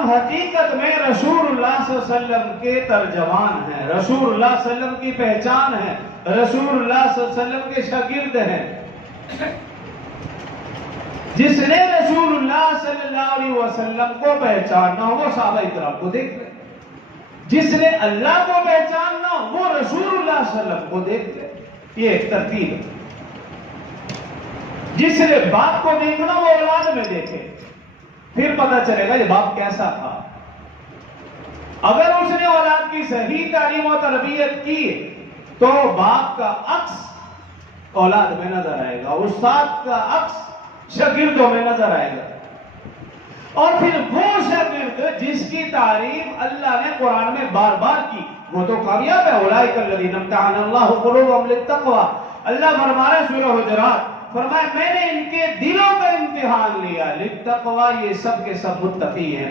ہم حقیقت میں رسول اللہ صلی اللہ علیہ وسلم کے ترجمان ہیں، رسول اللہ صلی اللہ علیہ وسلم کی پہچان ہے، رسول اللہ صلی اللہ علیہ وسلم کے شاگرد ہیں۔ جس نے رسول اللہ صلی اللہ علیہ وسلم کو پہچاننا ہو وہ صحابہ کرام کو دیکھ لے، جس نے اللہ کو پہچاننا ہو وہ رسول اللہ صلی اللہ علیہ وسلم کو دیکھ لے۔ یہ ایک ترتیب ہے۔ جس نے باپ کو دیکھنا وہ اولاد میں دیکھے، پھر پتہ چلے گا یہ باپ کیسا تھا۔ اگر اس نے اولاد کی صحیح تعلیم و تربیت کی تو باپ کا عکس اولاد میں نظر آئے گا، استاد کا عکس شاگردوں میں نظر آئے گا۔ اور پھر وہ شاگرد جس کی تعریف اللہ نے قرآن میں بار بار کی وہ تو کامیاب ہے۔ اولئک الذین امتحن اللہ قلوبہم للتقوی، اللہ فرما رہا ہے سورہ حجرات، فرمایا میں نے ان کے دلوں کا امتحان لیا، للتقوی، یہ سب کے سب متقی ہیں۔